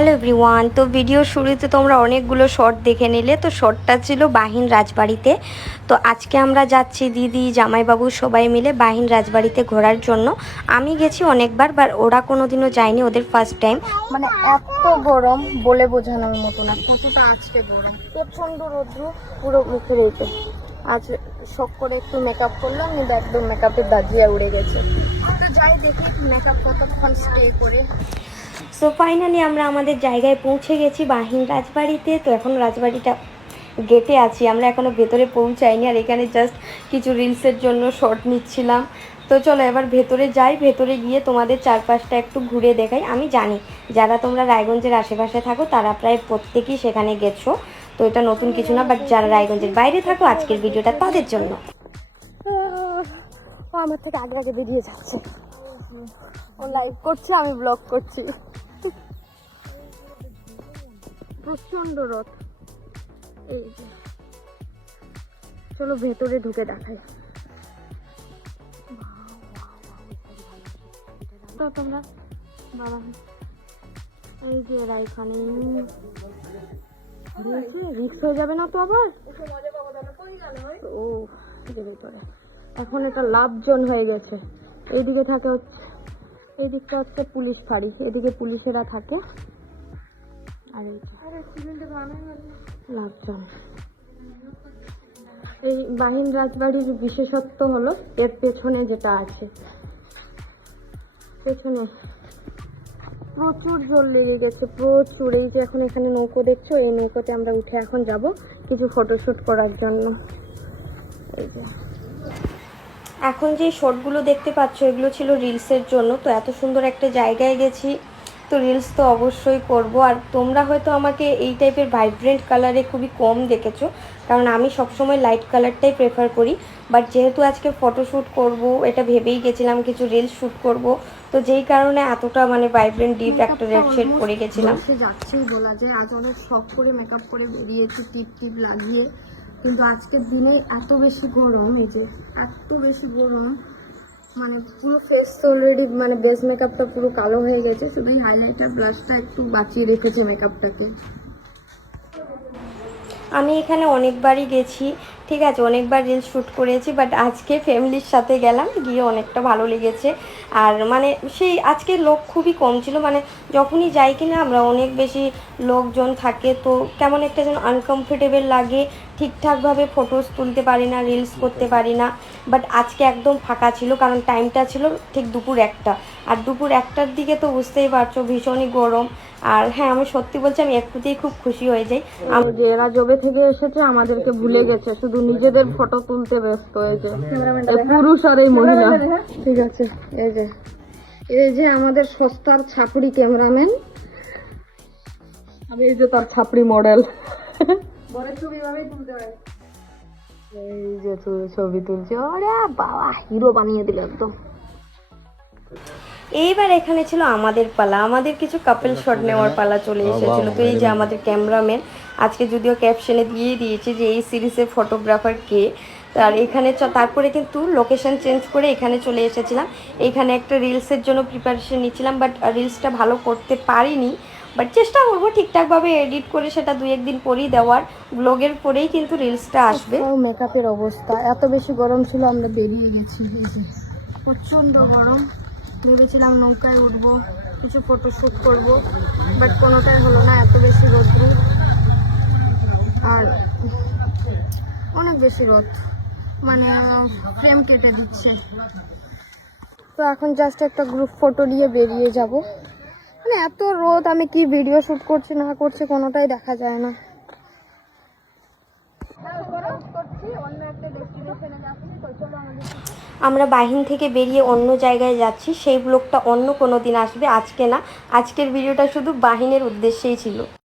Hello everyone. তো ভিডিওর শুরুতে তোমরা অনেকগুলো শর্ট দেখে নিলে। তো শর্টটা ছিল বাহিন রাজবাড়িতে। তো আজকে আমরা যাচ্ছি দিদি জামাইবাবু সবাই মিলে বাহিন রাজবাড়িতে ঘোরার জন্য। আমি গেছি অনেকবার, বাট ওরা কোনোদিনও যায়নি, ওদের ফার্স্ট টাইম। মানে এত গরম বলে বোঝানোর মতো না, কতটা আজকে গরম, প্রচণ্ড রৌদ্র পুরো মুখে রয়েছে। আজ শখ করে একটু মেকআপ করলাম, কিন্তু একদম মেকআপের দাজিয়া উড়ে গেছে। তো যাই দেখি মেকআপ কতক্ষণ স্টে করে। সো ফাইনালি আমরা আমাদের জায়গায় পৌঁছে গেছি বাহিন রাজবাড়িতে। তো এখন রাজবাড়িটা গেটে আছি, আমরা এখনও ভেতরে পৌঁছাইনি। আর এখানে জাস্ট কিছু রিলসের জন্য শর্ট নিচ্ছিলাম। তো চলো এবার ভেতরে যাই, ভেতরে গিয়ে তোমাদের চারপাশটা একটু ঘুরে দেখাই। আমি জানি যারা তোমরা রায়গঞ্জের আশেপাশে থাকো তারা প্রায় প্রত্যেকেই সেখানে গেছো, তো এটা নতুন কিছু না। বাট যারা রায়গঞ্জের বাইরে থাকো আজকের ভিডিওটা তাদের জন্য। আমার থেকে আগে আগে বেরিয়ে যাচ্ছে, ও লাইভ করছে, আমি ব্লগ করছি। প্রচন্ড রথ। এই যে চলো ভেতরে ঢুকে দেখাই। তো তোমরা বাবা, এই যে ওরা এখানে রিক্স হয়ে যাবে না তো আবার? ও ভেতরে এখন এটা লাভজন হয়ে গেছে। এইদিকে থাকে হচ্ছে, এই দিকটা হচ্ছে পুলিশ ফাঁড়ি, এদিকে পুলিশেরা থাকে। আর লাভজন। এই বাহিন রাজবাড়ির বিশেষত্ব হলো এর পেছনে যেটা আছে, পেছনে প্রচুর জল লেগে গেছে, প্রচুর। এই যে এখন এখানে নৌকো দেখছো, এই নৌকোতে আমরা উঠে এখন যাব কিছু ফটোশ্যুট করার জন্য। এই যে এখন যে শর্টগুলো দেখতে পাচ্ছ এগুলো ছিল রিলসের জন্য। তো এত সুন্দর একটা জায়গায় গেছি, তো রিলস তো অবশ্যই করব। আর তোমরা হয়তো আমাকে এই টাইপের ভাইব্রেন্ট কালারে খুবই কম দেখেছো, কারণ আমি সবসময় লাইট কালারটাই প্রেফার করি। বাট যেহেতু আজকে ফটোশ্যুট করব, এটা ভেবেই গেছিলাম কিছু রিলস শ্যুট করব, তো যেই কারণে এতটা মানে ভাইব্রেন্ট ডিপ একটা রেড শেড পরে গেছিলাম। সে যাচ্ছেই বলা যায়, আজ অনেক শখ করে মেকআপ করে বেরিয়েছি টিপ টিপ লাগিয়ে, কিন্তু আজকের দিনে এত বেশি গরম, এই যে এত বেশি গরম, মানে পুরো ফেস তো অলরেডি মানে বেস মেকআপটা পুরো কালো হয়ে গেছে, শুধু এই হাইলাইটার ব্লাশটা একটু বাঁচিয়ে রেখেছে মেকআপটাকে। আমি এখানে অনেকবারই গেছি, ঠিক আছে, অনেকবার রিলস শ্যুট করেছি, বাট আজকে ফ্যামিলির সাথে গেলাম, গিয়ে অনেকটা ভালো লেগেছে। আর মানে সেই আজকে লোক খুবই কম ছিল, মানে যখনই যাই কিনা আমরা অনেক বেশি লোকজন থাকে, তো কেমন একটা যেন আনকমফোর্টেবল লাগে, ঠিকঠাকভাবে ফটোস তুলতে পারি না, রিলস করতে পারি না। বাট আজকে একদম ফাঁকা ছিল, কারণ টাইমটা ছিল ঠিক দুপুর 1টা, আর দুপুর 1টার দিকে তো বুঝতেই পারছো ভীষণই গরম। আর হ্যাঁ, আমি সত্যি বলছি, আমি একটুতেই খুব খুশি হয়ে যাই। যে এরা জবে থেকে এসেছে আমাদেরকে ভুলে গেছে, শুধু নিজেদের ফটো তুলতে ব্যস্ত। এই যে পুরুষ আর এই মহিলা, ঠিক আছে। এই যে আমাদের সস্তার ছাপড়ি ক্যামেরাম্যান, আমি এই যে তার ছাপড়ি মডেল। এই যে ছবি তুলছে, আরে বাবা হিরো বানিয়ে দিল একদম। এইবার এখানে ছিল আমাদের পালা, আমাদের কিছু কাপল শট নেওয়ার পালা চলে এসেছিল। তো এই যে আমাদের ক্যামেরাম্যান, আজকে যদিও ক্যাপশনে দিয়ে দিয়েছে যে এই সিরিজের ফটোগ্রাফার কে। আর এখানে তারপরে কিন্তু লোকেশন চেঞ্জ করে এখানে চলে এসেছিলাম। এখানে একটা রিলসের জন্য প্রিপারেশন নিচ্ছিলাম, বাট রিলসটা ভালো করতে পারিনি, বাট চেষ্টা করবো ঠিকঠাকভাবে এডিট করে সেটা 2-1 দিন পরেই দেওয়ার। ব্লগের পরেই কিন্তু রিলসটা আসবে। মেকআপের অবস্থা এত বেশি গরম ছিল, আমরা বেরিয়ে গেছি। প্রচণ্ড গরম, ভেবেছিলাম নৌকায় উঠবো, কিছু ফটোশ্যুট করবো, বাট কোনোটাই হলো না, এত বেশি রোদ্রু আর অনেক বেশি রোদ, মানে ফ্রেম কেটে দিচ্ছে। তো এখন জাস্ট একটা গ্রুপ ফটো নিয়ে বেরিয়ে যাব। মানে এত রোদ, আমি কি ভিডিও শ্যুট করছি না করছি কোনোটাই দেখা যায় না। আমরা বাহিন থেকে বেরিয়ে অন্য জায়গায় যাচ্ছি, সেই ব্লগটা অন্য কোনো দিন আসবে, আজকে না। আজকের ভিডিওটা শুধু বাহিনের উদ্দেশ্যেই ছিল।